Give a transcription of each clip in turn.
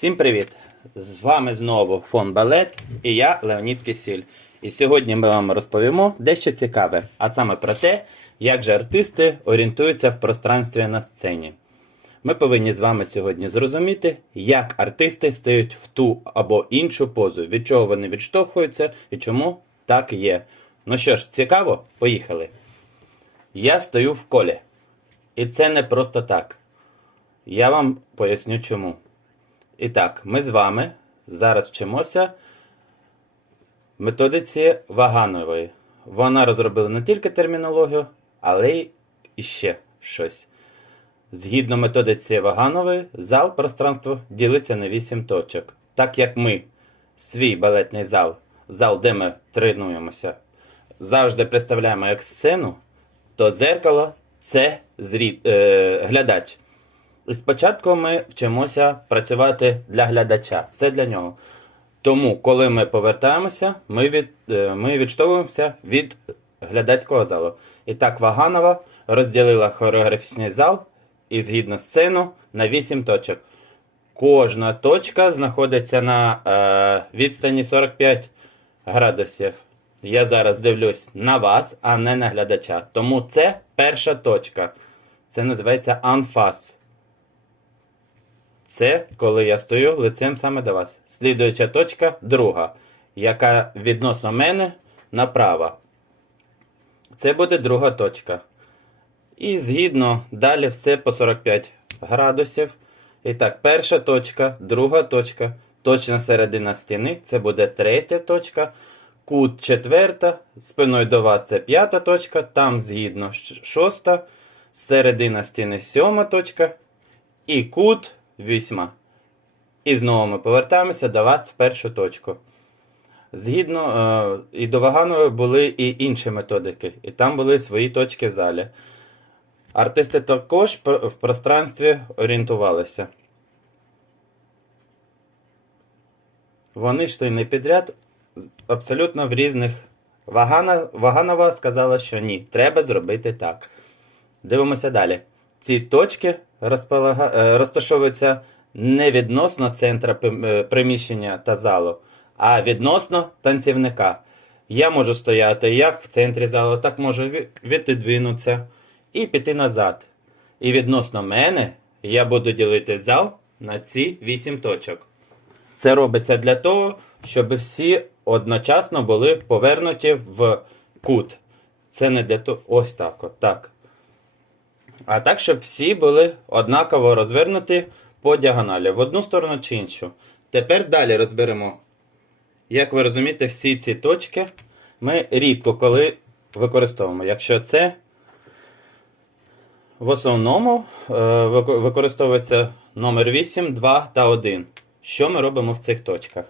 Всім привіт! З вами знову фон Балет і я Леонід Кисіль. І сьогодні ми вам розповімо дещо цікаве, а саме про те, як же артисти орієнтуються в пространстві на сцені. Ми повинні з вами сьогодні зрозуміти, як артисти стають в ту або іншу позу, від чого вони відштовхуються і чому так є. Ну що ж, цікаво? Поїхали. Я стою в колі. І це не просто так. Я вам поясню чому. І так, ми з вами зараз вчимося методиці Ваганової. Вона розробила не тільки термінологію, але й іще щось. Згідно методиці Ваганової, зал пространство ділиться на 8 точок. Так як ми свій балетний зал, зал, де ми тренуємося, завжди представляємо як сцену, то зеркало це зрі... е, глядач. Спочатку ми вчимося працювати для глядача, все для нього. Тому, коли ми повертаємося, ми, від, е, ми відштовхуємося від глядацького залу. І так Ваганова розділила хореографічний зал і згідно сцену на 8 точок. Кожна точка знаходиться на е, відстані 45 градусів. Я зараз дивлюсь на вас, а не на глядача. Тому це перша точка. Це називається анфас. Це коли я стою лицем саме до вас. Слідуюча точка друга, яка відносно мене направо. Це буде друга точка. І згідно далі все по 45 градусів. І так, перша точка, друга точка, точна середина стіни, це буде третя точка. Кут четверта, спиною до вас це п'ята точка, там згідно шоста, середина стіни сьома точка і кут вісьма. І знову ми повертаємося до вас в першу точку. Згідно е, і до Ваганової були і інші методики, і там були свої точки в залі. Артисти також в пространстві орієнтувалися. Вони йшли не підряд, абсолютно в різних. Вагана, Ваганова сказала, що ні, треба зробити так. Дивимося далі. Ці точки розполага... е, розташовуються не відносно центра е, приміщення та залу, а відносно танцівника. Я можу стояти як в центрі залу, так можу ві- віддвинутися і піти назад. І відносно мене я буду ділити зал на ці 8 точок. Це робиться для того, щоб всі одночасно були повернуті в кут. Це не для того. Ось так, от так. А так, щоб всі були однаково розвернуті по діагоналі в одну сторону чи іншу. Тепер далі розберемо. Як ви розумієте, всі ці точки ми рідко коли використовуємо. Якщо це в основному е, використовується номер 8, 2 та 1. Що ми робимо в цих точках?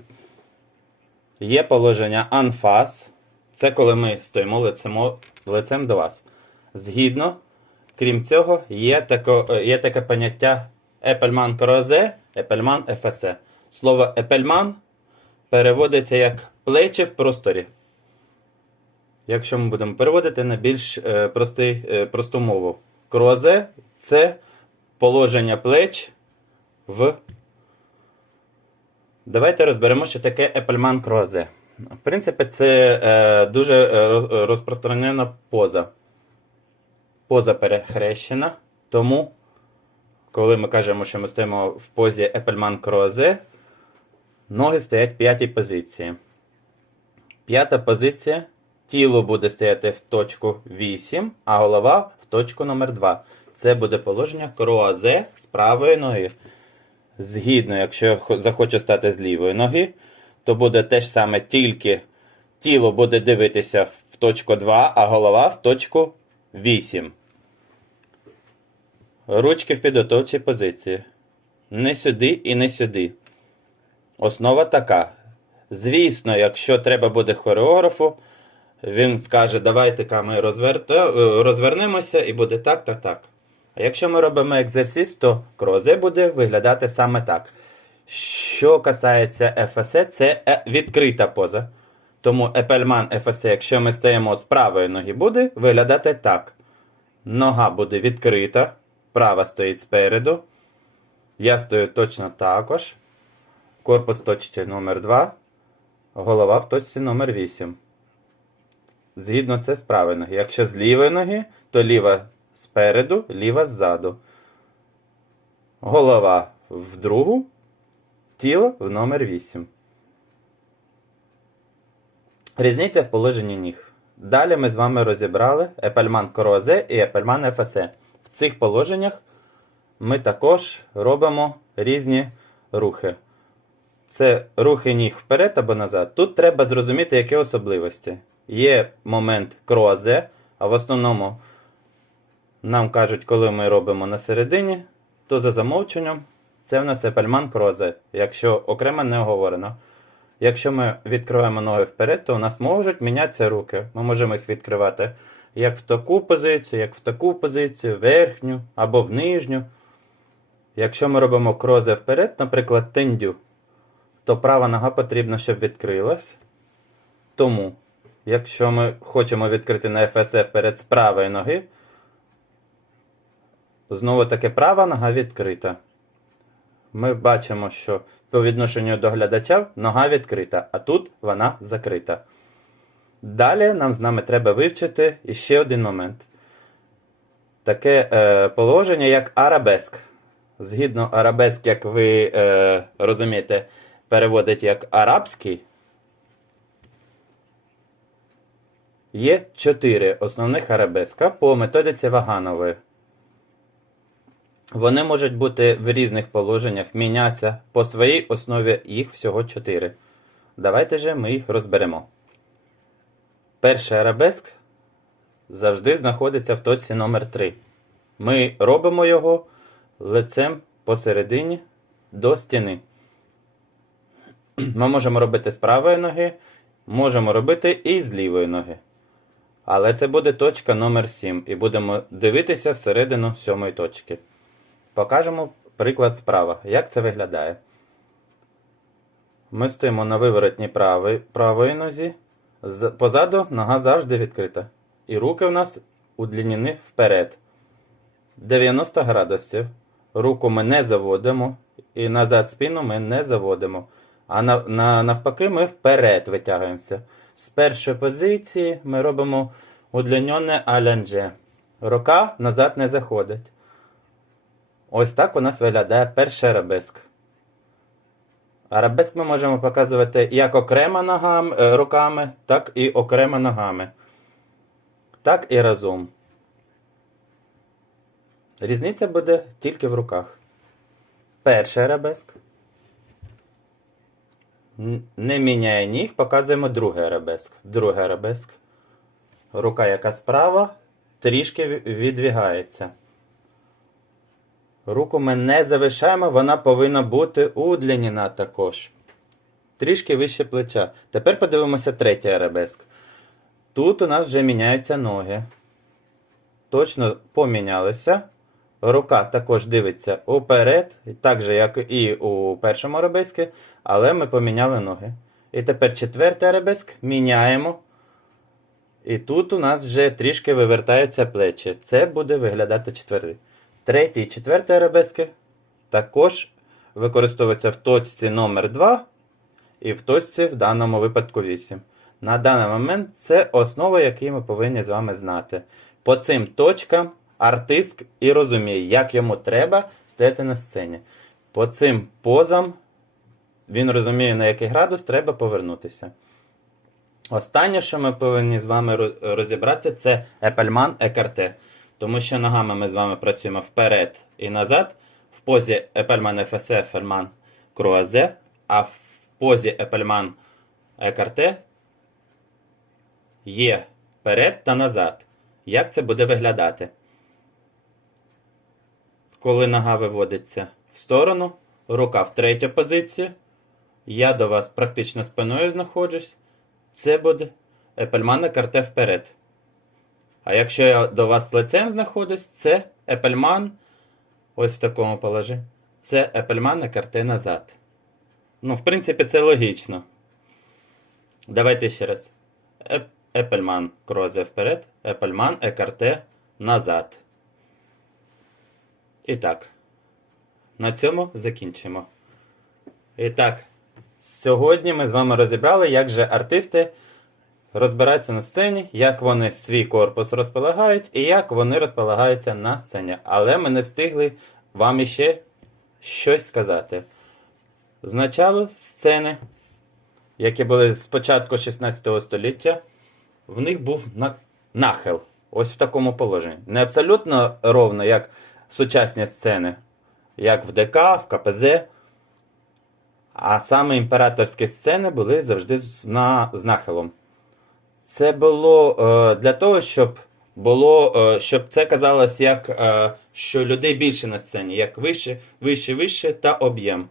Є положення анфас. Це коли ми стоїмо лицемо, лицем до вас. Згідно, крім цього, є, тако, е, є таке поняття епельман корозе, епельман ефесе. Слово епельман переводиться як плечі в просторі. Якщо ми будемо переводити на більш е, простий, е, просту мову. Крозе це положення плеч в. Давайте розберемо, що таке епельман крозе. В принципі, це е, дуже е, розпространена поза. Поза перехрещена. Тому, коли ми кажемо, що ми стоїмо в позі епельман крозе, ноги стоять в п'ятій позиції. П'ята позиція. Тіло буде стояти в точку 8, а голова в точку номер 2. Це буде положення круазе з правої ноги. Згідно, якщо я захочу стати з лівої ноги, то буде те ж саме, тільки тіло буде дивитися в точку 2, а голова в точку 8. Ручки в підготовчій позиції. Не сюди і не сюди. Основа така. Звісно, якщо треба буде хореографу, він скаже, давайте-ка ми розверте, е, розвернемося і буде так, так, так. А якщо ми робимо екзерсис, то крозе буде виглядати саме так. Що касається ФСЕ, це е, відкрита поза. Тому епельман ФСЕ, якщо ми стаємо з правої ноги, буде виглядати так. Нога буде відкрита, права стоїть спереду. Я стою точно також. корпус точці номер 2, голова в точці номер 8. Згідно це з правої ноги. Якщо з лівої ноги, то ліва спереду, ліва ззаду. Голова в другу, тіло в номер 8. Різниця в положенні ніг. Далі ми з вами розібрали епельман корозе і епельман ефесе. В цих положеннях ми також робимо різні рухи. Це рухи ніг вперед або назад. Тут треба зрозуміти, які особливості. Є момент крозе, а в основному нам кажуть, коли ми робимо на середині, то за замовченням це в нас епельман крозе, якщо окремо не оговорено. Якщо ми відкриваємо ноги вперед, то у нас можуть мінятися руки. Ми можемо їх відкривати як в таку позицію, як в таку позицію, верхню або в нижню. Якщо ми робимо крозе вперед, наприклад, тендю, то права нога потрібна, щоб відкрилась. Тому, якщо ми хочемо відкрити на ФСФ вперед з правої ноги, знову таки права нога відкрита. Ми бачимо, що по відношенню до глядача нога відкрита, а тут вона закрита. Далі нам з нами треба вивчити іще один момент. Таке е, положення, як арабеск. Згідно арабеск, як ви е, розумієте, переводить як арабський. Є чотири основних арабеска по методиці Ваганової. Вони можуть бути в різних положеннях, мінятися по своїй основі їх всього чотири. Давайте же ми їх розберемо. Перший арабеск завжди знаходиться в точці номер 3. Ми робимо його лицем посередині до стіни. Ми можемо робити з правої ноги, можемо робити і з лівої ноги. Але це буде точка номер 7 і будемо дивитися всередину сьомої точки. Покажемо приклад справа. Як це виглядає? Ми стоїмо на виворотній правої, правої нозі. Позаду нога завжди відкрита. І руки у нас удлінені вперед. 90 градусів. Руку ми не заводимо. І назад спину ми не заводимо. А на, на, навпаки, ми вперед витягуємося. З першої позиції ми робимо удлінене алянже. Рука назад не заходить. Ось так у нас виглядає перший арабеск. Арабеск ми можемо показувати як окремо ногами, е, руками, так і окремо ногами. Так і разом. Різниця буде тільки в руках. Перший арабеск. Не міняє ніг, показуємо другий арабеск. Другий арабеск. Рука, яка справа, трішки відвігається. Руку ми не завишаємо, вона повинна бути удлінена також. Трішки вище плеча. Тепер подивимося третій арабеск. Тут у нас вже міняються ноги. Точно помінялися. Рука також дивиться уперед, так же, як і у першому арабеску, але ми поміняли ноги. І тепер четвертий арабеск міняємо. І тут у нас вже трішки вивертаються плечі. Це буде виглядати четвертий. Третій і четвертий арабески також використовуються в точці номер 2 і в точці в даному випадку 8. На даний момент це основа, які ми повинні з вами знати. По цим точкам артист і розуміє, як йому треба стояти на сцені. По цим позам він розуміє, на який градус треба повернутися. Останнє, що ми повинні з вами роз- розібрати, це епельман екарте. Тому що ногами ми з вами працюємо вперед і назад. В позі епельман ефесе, епельман круазе, а в позі епельман екарте є вперед та назад. Як це буде виглядати? Коли нога виводиться в сторону, рука в третю позицію. Я до вас практично спиною знаходжусь. Це буде епельман екарте вперед. А якщо я до вас лицем знаходжусь, це епельман, ось в такому положенні, це епельман екарте назад. Ну, в принципі, це логічно. Давайте ще раз. Еп- Епельман крозе вперед, епельман екарте назад. І так. На цьому закінчимо. І так, Сьогодні ми з вами розібрали, як же артисти розбираються на сцені, як вони свій корпус розполагають і як вони розполагаються на сцені. Але ми не встигли вам іще щось сказати. Значалу сцени, які були з початку 16 століття, в них був на- нахил. Ось в такому положенні. Не абсолютно ровно, як сучасні сцени, як в ДК, в КПЗ. А саме імператорські сцени були завжди з, на, з нахилом. Це було е, для того, щоб було, е, щоб це казалось як, е, що людей більше на сцені, як вище, вище, вище та об'єм.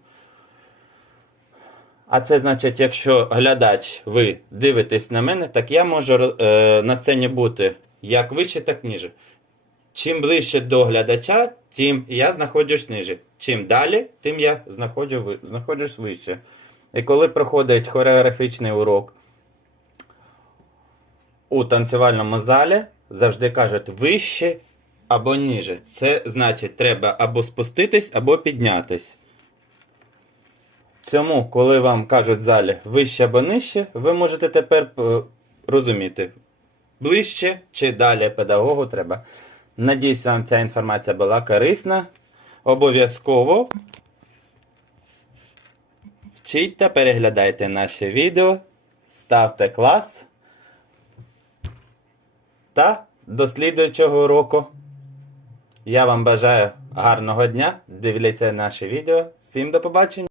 А це значить, якщо глядач, ви дивитесь на мене, так я можу на сцені бути як вище, так ніже. Чим ближче до глядача, тим я знаходжусь ниже. Чим далі, тим я знаходжу, знаходжусь вище. І коли проходить хореографічний урок у танцювальному залі, завжди кажуть вище або ніже. Це значить, треба або спуститись, або піднятись. Цьому, коли вам кажуть в залі вище або нижче, ви можете тепер е, розуміти, ближче чи далі педагогу треба. Надіюсь, вам ця інформація була корисна. Обов'язково вчіть та переглядайте наші відео, ставте клас та до слідуючого року. Я вам бажаю гарного дня. Дивіться наші відео. Всім до побачення!